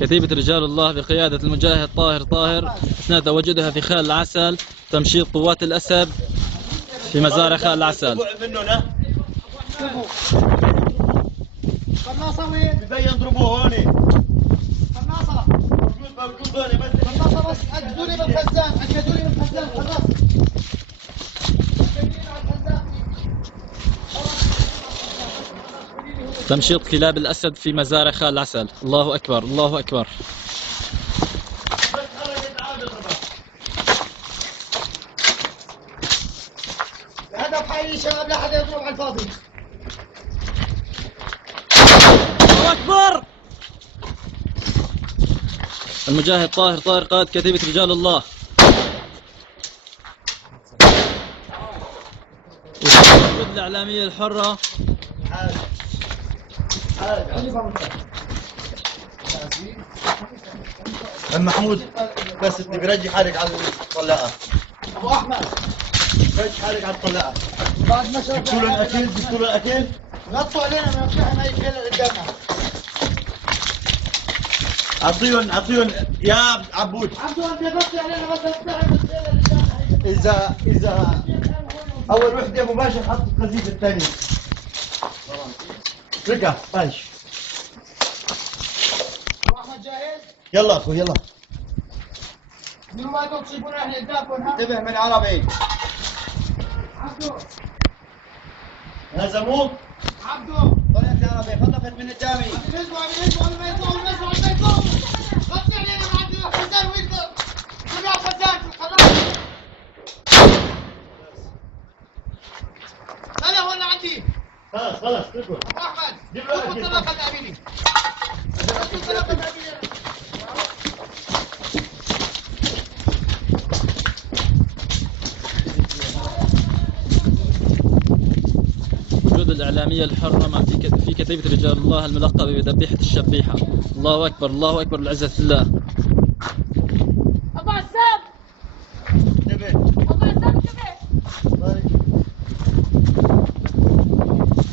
كتيبة رجال الله بقيادة المجاهد طاهر أثناء تواجدها في خال العسل تمشيط قوات الأسد في مزارع خال العسل. قناصة وين؟ بدي يضربوه هون. قناصة موجود هون بس. قناصة بس أكدوني بالخزان، أكدوني بالخزان خلاص. تمشيط كلاب الأسد في مزارع خال العسل. الله أكبر الله أكبر. الهدف حي شباب، لا حدا يضرب على الفاضي. الله أكبر. المجاهد طاهر قائد كتيبة رجال الله. وجود الإعلامية الحرة. عم محمود بس بدي برجي حالك على الطلاقة. أبو أحمد برجي حالك على الطلاقة. بعد ما شرب جبتوا له الأكل، جبتوا له الأكل. غطوا علينا ما نفتحنا أي خيل قدامنا. أعطيهم يا عبود. عبدو أنت غطي علينا بس نفتحنا الخيل قدامنا. إذا أول وحدة مباشر حط القذيفة الثانية. رجع ماشي. أبو أحمد جاهز؟ يلا أخوي يلا. من ما تصيبون أهل قدامكم ها؟ انتبه من عربي. عبدو هزموك. عبدو طلعت يا عربي خطفت من قدامي. يزموا ما يطلعوا. غطي علينا ما عندنا خزان ويقدر. جميع خزان في القناة. لا ولا عندي. خلاص اتركوا. أبو أحمد جيب له شوفوا أكل. الطلاقة الأميني. شوفوا الطلاقة الأميني. وجود الإعلامية الحرة في كتيبة رجال الله الملقبة بذبيحة الشبيحة. الله أكبر الله أكبر بالعزة الله. أبو عسام انتبه. أبو عسام انتبه. طارق.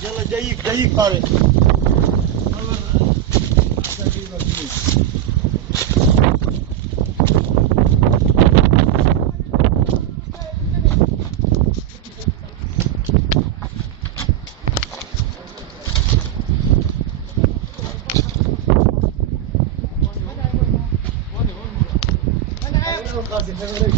يلا جايك طارق. أنا عارف.